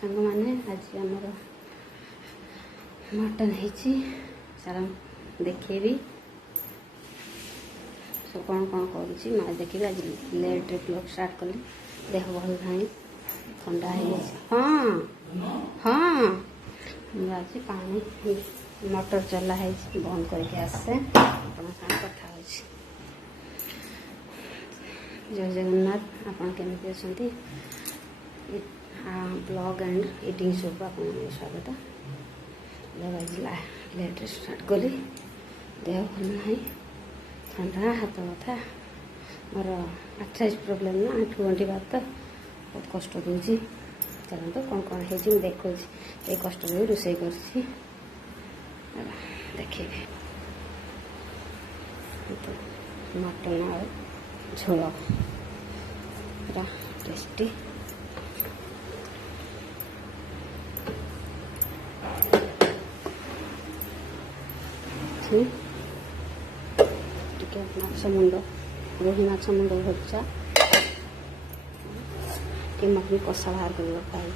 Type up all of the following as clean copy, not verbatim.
सांग मैंने आज आमर मटन है सारा देखेबी सब कौन कौन करुँची मैं देखी आज लेट ब्लॉग स्टार्ट कली देह भल ना थंडा है। हाँ हाँ आज पानी मोटर चला है बंद करके आसे अपन साथ कथा हो। जय जगन्नाथ आपण केମିତି अछंती ब्लॉग एंड इटिंग शो को आपको स्वागत। बजला लेट स्टार्ट कली देह भल ना ठंडा हाथ बथा मोर आर्थराइटिस प्रोब्लेम ना आंठू गंठी बात बहुत कष्ट दूसरी चलते कौन कौन है देखो ये कष्ट भी रोषे कर देखिए मटन और झोल पूरा टेस्टी माछ मुंड रोही माछ मुंड भजा कि मटन कषा बाहर कर रखाई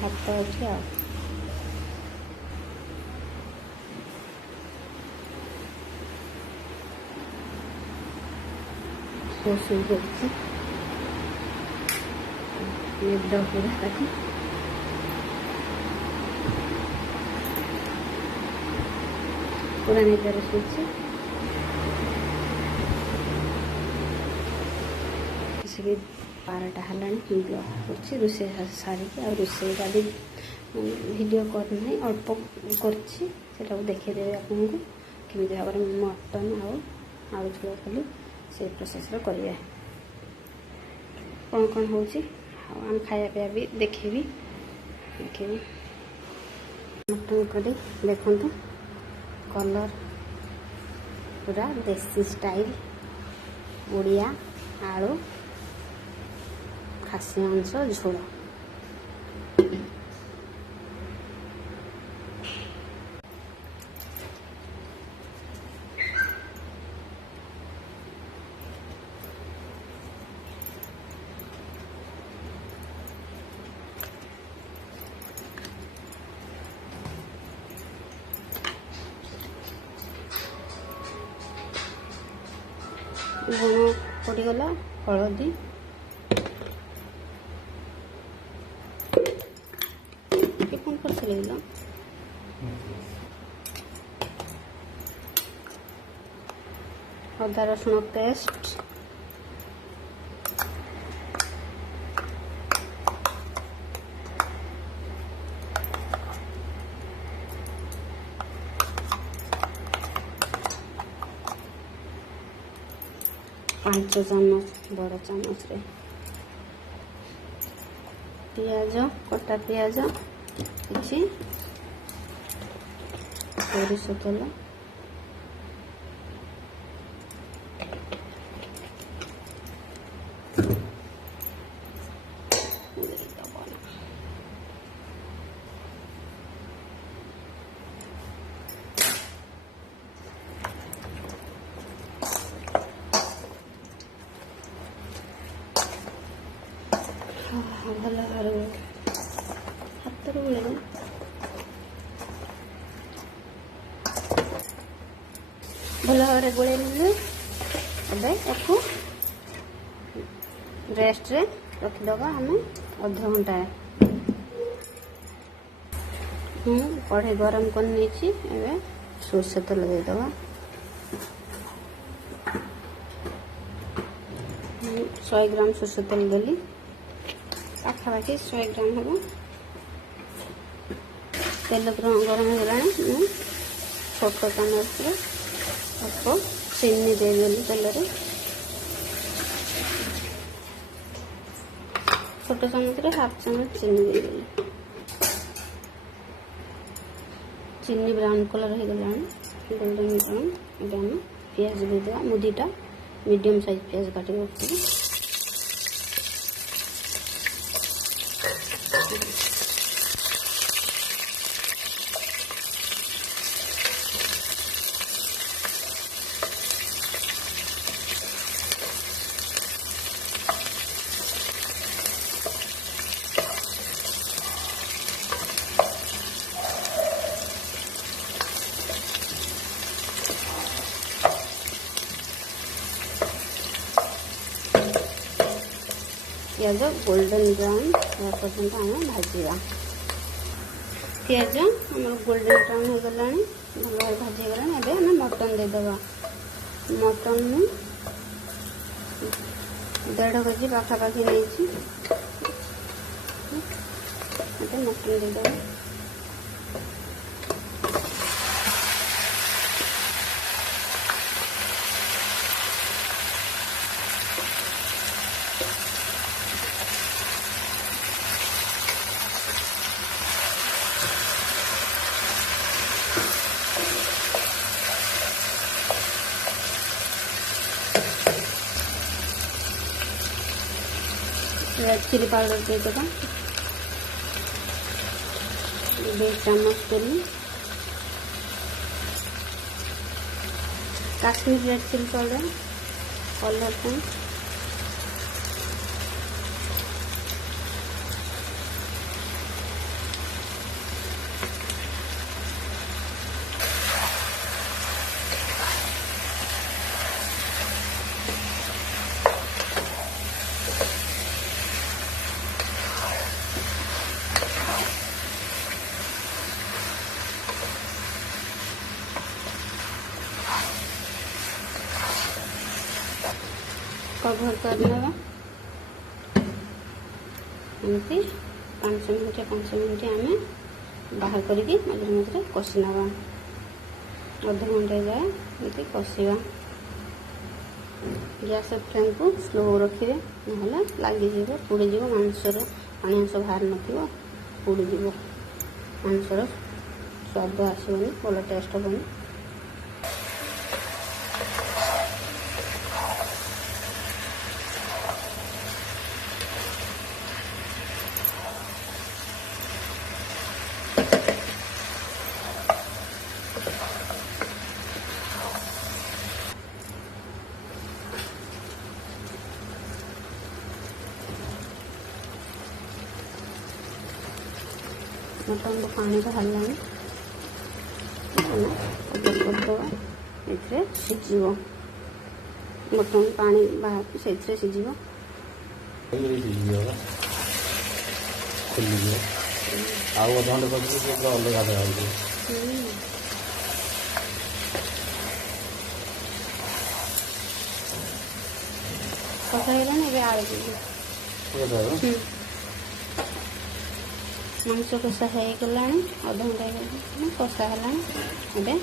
भात अच्छे आ पूरा निदर सोचे किसी भी 12टा हेलाणी कर रोषे सारिकी आ रोषे का भी वीडियो करना अल्प कर देखीदेवी आपको केमी भाव मटन आलू झोल कली से प्रोसेस करेंगे कौन कौन हो खाया पिया भी देखेबी मटन करी देखु कलर पूरा देसी स्टाइल उड़िया आलू खासी मांस झोल लुण पड़गला हलदी कौन कर अदा रसुण पेस्ट पांच चामच बड़ चामच रे पियाज कटा पियाज किसी सोरिष तेल भल भाव हाथ गोले भल भाव गोले रेस्ट रे रखीदबा आम अध घंटा कढ़ाई गरम कर नहीं सोरष तेल देदबा 100 ग्राम सोरष तेल देली पाखापाखि 100 ग्राम हम तेल गरम हो छोट चामच अल्प चीनी देदेली तेल छोट चामच हाफ चामच चीनी देदेली चीनी ब्राउन कलर हो गला गोल्डन ब्राउन ये पियाज देदेवा मु 2टा मीडियम साइज पियाज काटी रखी पियाज गोल्डन ब्राउन पर्यंत आम भाजा। पियाज आम गोल्डन ब्राउन हो गला भल भाई भाजी गला। एबे आम मटन देदेबा। मटन में 1.5 केजी पाखापाखि नहीं मटन देदेबा। रेड चिली पाउडर दे देगा 2 चम्मच के लिए। Kashmir red chilli powder colour पर। कवर करना एमती 5 मिनट आम बाहर करके मझे मझे कषि ना। अध घंटे जाए एमती कषा। गैस फ्लेम को स्लो रखिए ना लगिज पोड़ीज मांसर पानी अंश बाहर न पोड़ीज मांसर स्वाद आसबनी भल टेस्ट हेनी। मटन को पानी बाहर करदे सीझ मटन पानी बाहर से सीझ कषा आलू मांस कषा हो गला अध घंटा कषा है।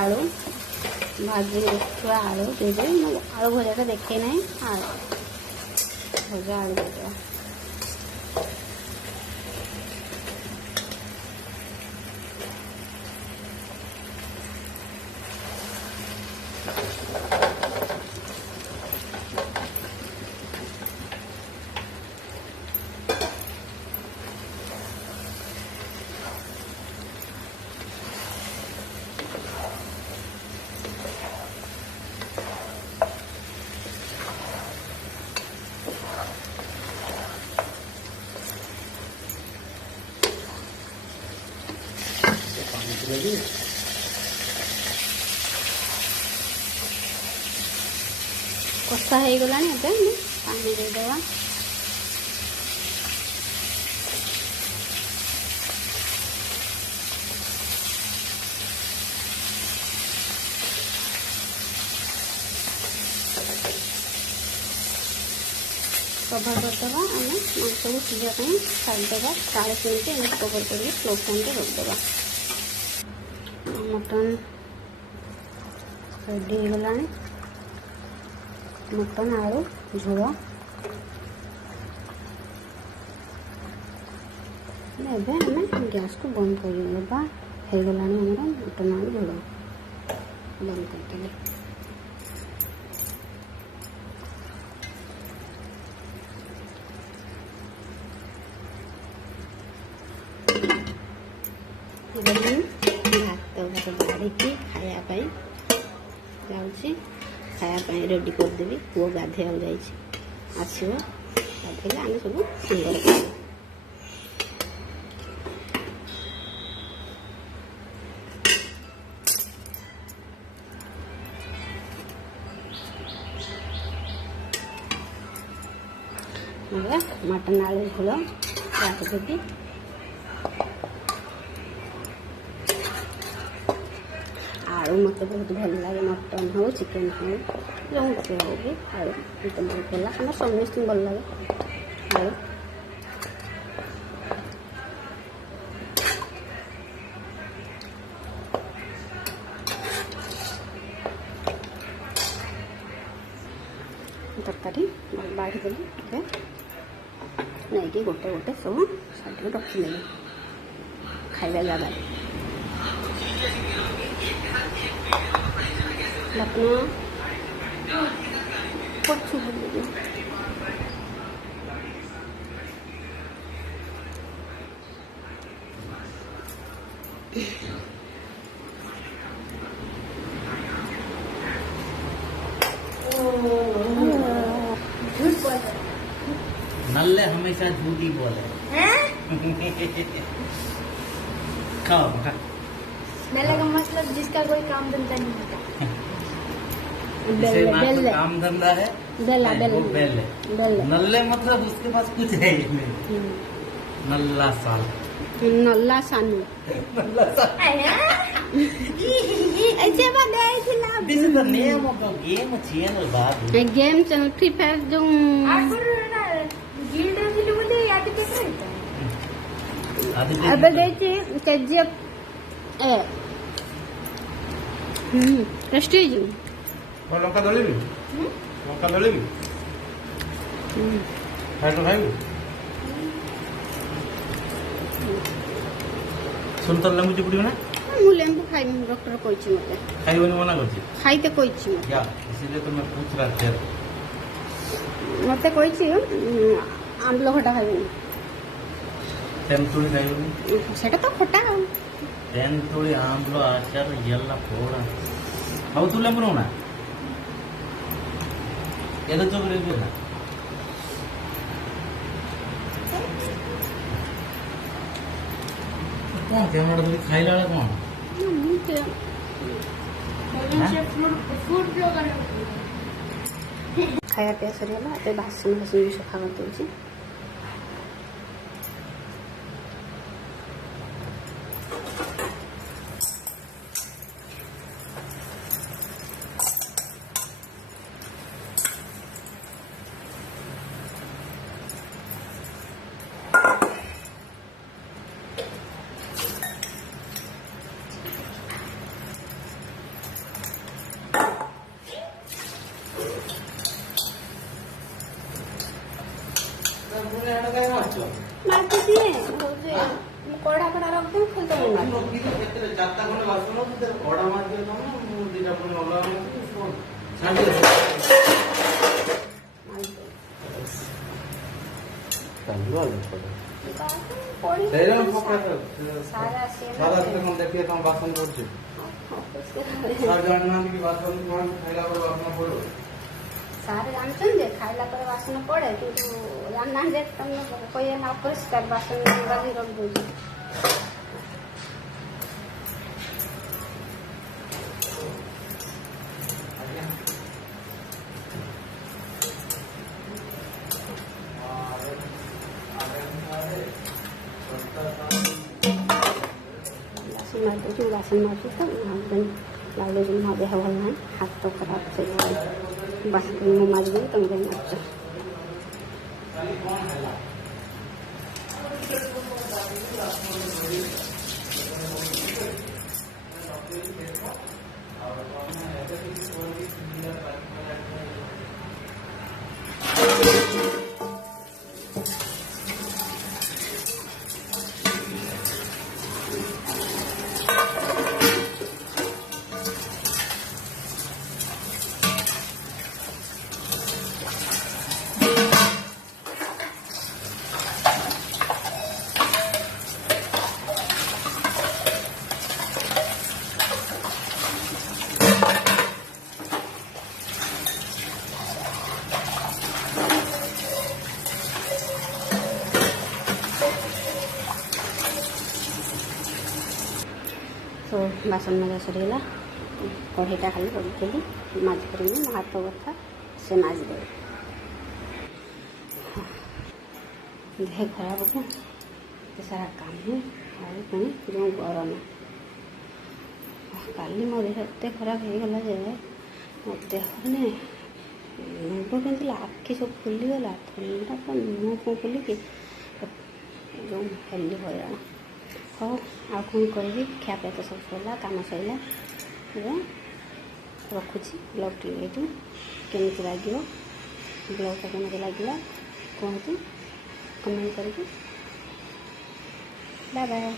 आलू भाजी रखा आलू दे आलू भजा देखे ना आलू भजा आलू देदेबा। कषा हो गला पानी देदेबा। कवर करदेबा। आम मांस को सीझापी छाड़देबा 40 मिनट कवर कर स्लो फ्लेम पे रखदेबा। मटन रेडी हो गला। मटन आलू झोल एबे आम गैस को बंद करदेबा। हो गला मटन आलू झोल बंद करदेले। भात बाड़ी खायापाई जाऊँगी खायापाई रेडी करदेवी। पुओ गाधेया जाइए आसो गाधेले आम सब सांगर मटन आलू झोल देवी आलू मत बहुत भल लगे मटन हो चिकेन हो जो गोटे हो कि आलू मत बहुत भल लगे समस्त भल लगे आलू तरकारी बाढ़ीदेली नहीं गोटे गोटे सब साइड रखिदेली खाଇବା जगह पछु नल्ले हमेशा झूठी बोले खाओ खा मेले का मतलब जिसका कोई काम धंधा नहीं होता। जिसे ना तो काम धंधा है बेला वो बेले बेला नल्ले मतलब उसके पास कुछ है ही नहीं नल्ला साल नल्ला सानू नल्ला साल ऐसे बने थिला This is the name of the game channel Babu A game channel free fire जो आखिर ना गिल्ड दिले बोले याद कैसे रहता अब देखिए केजीएफ ए प्रेस्टीज और लंका दलिबी लंका दलिबी खाइ तो खाइबू सुन तो लेंबू चिपुड़ी ना मु लेंबू खाई डॉक्टर कहछि मते खाइबनी मना करछि खाइते कहछि क्या इसीलिए तो मैं पूछ रहा था मते कहछि आम्ल खटा खाइबनी तेंतुली खाइबनी सेटा तो खटा तेंतुली आम्ल आचार ಎಲ್ಲ ಪೋಡ अब तू लेंबू ना ये तो चोक लेंबू ना कौन थे हमारा तो खाइला वाला कौन फूड ब्लॉगर खाया पिया सरीगला ए बासन बासन सफा कर देछि मारते दिए बोलते कोड़ा कोड़ा रख दे फुल तो चारटा खंडे बासन कड़ा मार दिए तुम दुटा पुणी अलग सारा सारा देखिए तुम बासन करछे सार जानना कि बासन खाइला पर बासन पड़ो सारे जानछन जे खाइला पर बासन पड़े किंतु जानना जे तुम कोई ना परिष्कार बासन गाली रख दो बासन मारते तो हम लाले जो ना देह भल ना हाथ तो खराब से बस मुँह मार दी तुम गई अच्छा तो बासन मजा सरीगला कढ़ईटा खाली रखी माजी कर हाथ बथा से माजिदे देह खराब को एते सारा काम और पुणी जो गरम काली मो देह एत खराब हो गला जे मो देह ने मुंड केमती आखि सब फुलीगला थंडा तो मुँह को फुलिकी जो हेल्ली हईराण हाँ आ कौन करी ଖିଆପିଆ तो सब सरला कम सरला रखुची ब्लॉग टी केमती लगे ब्लॉगटा केमती लगे कहतु कमेंट करके बाय बाय।